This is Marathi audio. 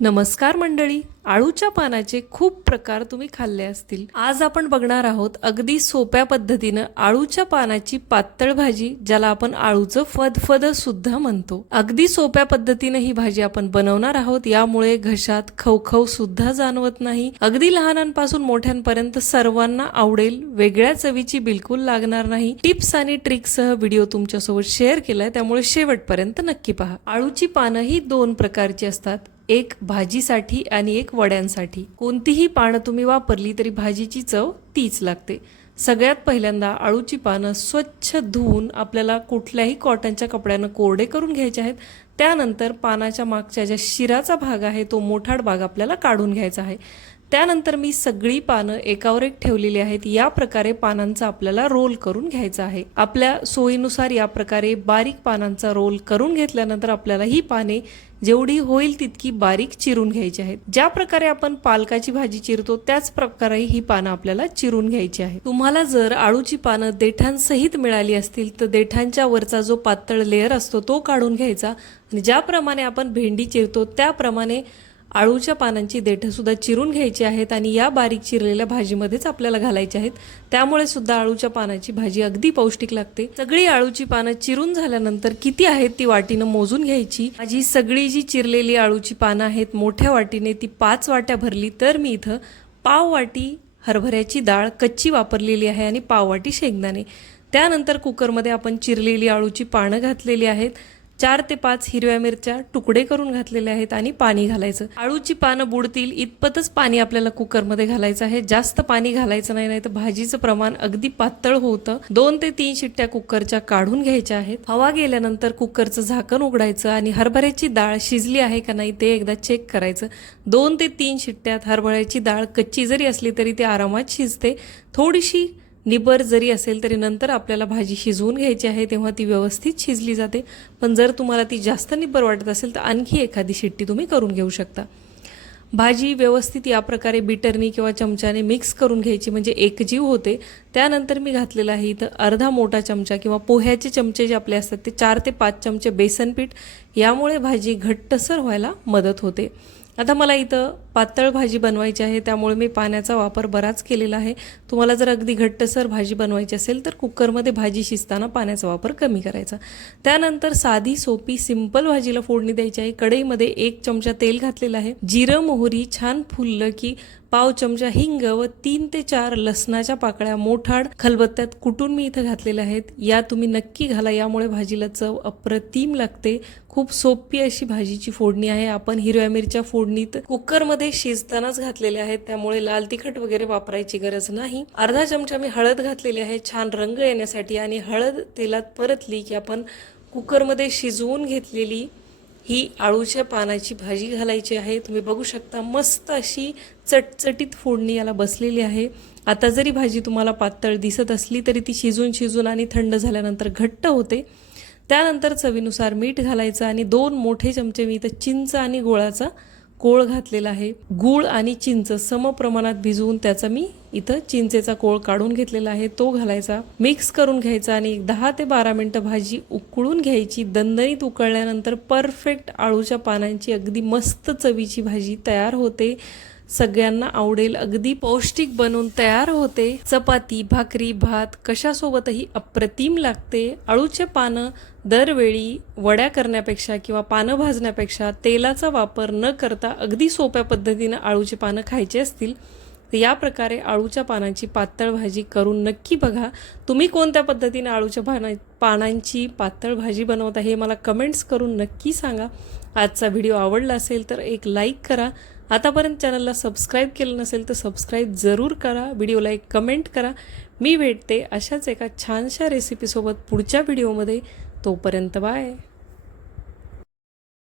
नमस्कार मंडळी. आळूच्या पानाचे खूप प्रकार तुम्ही खाल्ले असतील. आज आपण बघणार आहोत अगदी सोप्या पद्धतीनं आळूच्या पानाची पातळ भाजी ज्याला आपण आळूचं फदफद सुद्धा म्हणतो. अगदी सोप्या पद्धतीनं ही भाजी आपण बनवणार आहोत. यामुळे घशात खवखव सुद्धा जाणवत नाही. अगदी लहानांपासून मोठ्यांपर्यंत सर्वांना आवडेल. वेगळ्या चवीची बिलकुल लागणार नाही. टिप्स आणि ट्रिक्ससह व्हिडिओ तुमच्यासोबत शेअर केलाय. त्यामुळे शेवटपर्यंत नक्की पहा. आळूची पानं ही दोन प्रकारची असतात. एक भाजीसाठी आणि एक वड्यांसाठी. कोणतीही पानं तुम्ही वापरली तरी भाजीची चव तीच लागते. सगळ्यात पहिल्यांदा आळूची पानं स्वच्छ धुवून आपल्याला कुठल्याही कॉटनच्या कपड्यानं कोरडे करून घ्यायचे आहेत. त्यानंतर पानाच्या मागच्या ज्या शिराचा भाग आहे तो मोठाड भाग आपल्याला काढून घ्यायचा आहे. त्यानंतर मी सगळी पानं एकावर एक ठेवलेली आहेत. या प्रकारे पानांचा आपल्याला रोल करून घ्यायचा आहे. आपल्या सोयीनुसार या प्रकारे बारीक पानांचा रोल करून घेतल्यानंतर आपल्याला ही पाने जेवढी होईल तितकी बारीक चिरून घ्यायची आहेत. ज्या प्रकारे आपण पालकाची भाजी चिरतो त्याच प्रकारे ही पानं आपल्याला चिरून घ्यायची आहे तुम्हाला जर आळूची पानं देठांसहित मिळाली असतील तर देठांच्या वरचा जो पातळ लेअर असतो तो काढून घ्यायचा. आणि ज्याप्रमाणे आपण भेंडी चिरतो त्याप्रमाणे आळूच्या पानांची देठं सुद्धा चिरून घ्यायची आहेत आणि या बारीक चिरलेल्या भाजीमध्येच आपल्याला घालायची आहेत. त्यामुळे सुद्धा आळूच्या पानाची भाजी अगदी पौष्टिक लागते. सगळी आळूची पानं चिरून झाल्यानंतर किती आहेत ती वाटीनं मोजून घ्यायची. माझी सगळी जी चिरलेली आळूची पानं आहेत मोठ्या वाटीने ती पाच वाट्या भरली तर मी इथं पाव वाटी हरभऱ्याची डाळ कच्ची वापरलेली आहे आणि पाव वाटी शेंगदाणे. त्यानंतर कुकरमध्ये आपण चिरलेली आळूची पानं घातलेली आहेत. चार ते पाच हिरव्या मिरच्या तुकडे करून घातलेले आहेत आणि पाणी घालायचं. आळूची पानं बुडतील इतपतच पाणी आपल्याला कुकरमध्ये घालायचं आहे. जास्त पाणी घालायचं नाही नाही तर भाजीचं प्रमाण अगदी पातळ होतं. दोन ते तीन शिट्ट्या कुकरच्या काढून घ्यायच्या आहेत. हवा गेल्यानंतर कुकरचं झाकण उघडायचं आणि हरभऱ्याची डाळ शिजली आहे का नाही ते एकदा चेक करायचं. दोन ते तीन शिट्ट्यात हरभऱ्याची डाळ कच्ची जरी असली तरी ती आरामात शिजते. थोडीशी निबर जरी असेल तरी नंतर आपल्याला भाजी शिजवून घ्यायची आहे तेव्हा ती व्यवस्थित शिजली जाते. पण जर तुम्हाला ती जास्त निबर वाटत असेल तर आणखी एखादी शिट्टी तुम्ही करून घेऊ शकता. भाजी व्यवस्थित या प्रकारे बिटरनी किंवा चमच्याने मिक्स करून घ्यायची म्हणजे एकजीव होते. त्यानंतर मी घातलेला आहे इथं अर्धा मोठा चमचा किंवा पोह्याचे चमचे जे आपले असतात ते चार ते पाच चमचे बेसन पीठ. यामुळे भाजी घट्टसर व्हायला मदत होते. आता मला इथं पातळ भाजी बनवायची आहे त्यामुळे मी पाण्याचा वापर बराच केलेला आहे. तुम्हाला जर अगदी घट्टसर भाजी बनवायची असेल तर कुकरमध्ये भाजी शिजताना पाण्याचा वापर कमी करायचा. त्यानंतर साधी सोपी सिंपल भाजीला फोडणी द्यायची आहे. कढईमध्ये एक चमचा तेल घातलेलं आहे. जिरं मोहरी छान फुललं की पाव चमचा हिंग व तीन ते चार लसणाच्या पाकळ्या मोठाड खलबत्त्यात कुटून मी इथं घातलेल्या आहेत. या तुम्ही नक्की घाला. यामुळे भाजीला चव अप्रतिम लागते. खूप सोपी अशी भाजीची फोडणी आहे. आपण हिरव्या मिरच्या फोडणीत कुकरमध्ये शिजतानाच घातलेल्या आहेत. त्यामुळे लाल तिखट वगैरे वापरायची गरज नाही. अर्धा चमचा मी हळद घातलेली आहे. छान रंग येण्यासाठी आणि हळद तेलात परतली की आपण कुकरमध्ये शिजवून घेतलेली ही आळूच्या पानाची भाजी घालायची आहे. तुम्ही बघू शकता मस्त अशी चटचटीत फोडणी याला बसलेली आहे. आता जरी भाजी तुम्हाला पातळ दिसत असली तरी ती शिजून शिजून आणि थंड झाल्यानंतर घट्ट होते. त्यानंतर चवीनुसार मीठ घालायचं आणि दोन मोठे चमचे मी इथं चिंच आणि गोळाचा कोळ घातलेला आहे. गूळ आणि चिंच सम प्रमाणात भिजवून त्याचा मी इथं चिंचेचा कोळ काढून घेतलेला आहे. तो घालायचा मिक्स करून घ्यायचा आणि दहा ते बारा मिनटं भाजी उकळून घ्यायची. दणदणीत उकळल्यानंतर परफेक्ट आळूच्या पानांची अगदी मस्त चवीची भाजी तयार होते. सगळ्यांना आवडेल. अगदी पौष्टिक बनवून तयार होते. चपाती भाकरी भात कशासोबतही अप्रतिम लागते. अळूचे पानं दरवेळी वड्या करण्यापेक्षा किंवा पानं भाजण्यापेक्षा तेलाचा वापर न करता अगदी सोप्या पद्धतीनं आळूचे पानं खायचे असतील तर या प्रकारे आळूच्या पानांची पातळ भाजी करून नक्की बघा. तुम्ही कोणत्या पद्धतीने आळूच्या पाना पानांची पातळ भाजी बनवता हे मला कमेंट्स करून नक्की सांगा. आजचा व्हिडिओ आवडला असेल तर एक लाईक करा. आतापर्यंत चॅनलला सबस्क्राईब केलं नसेल तर सबस्क्राईब जरूर करा व्हिडिओला एक कमेंट करा. मी भेटते अशाच एका छानशा रेसिपीसोबत पुढच्या व्हिडिओमध्ये. तोपर्यंत बाय.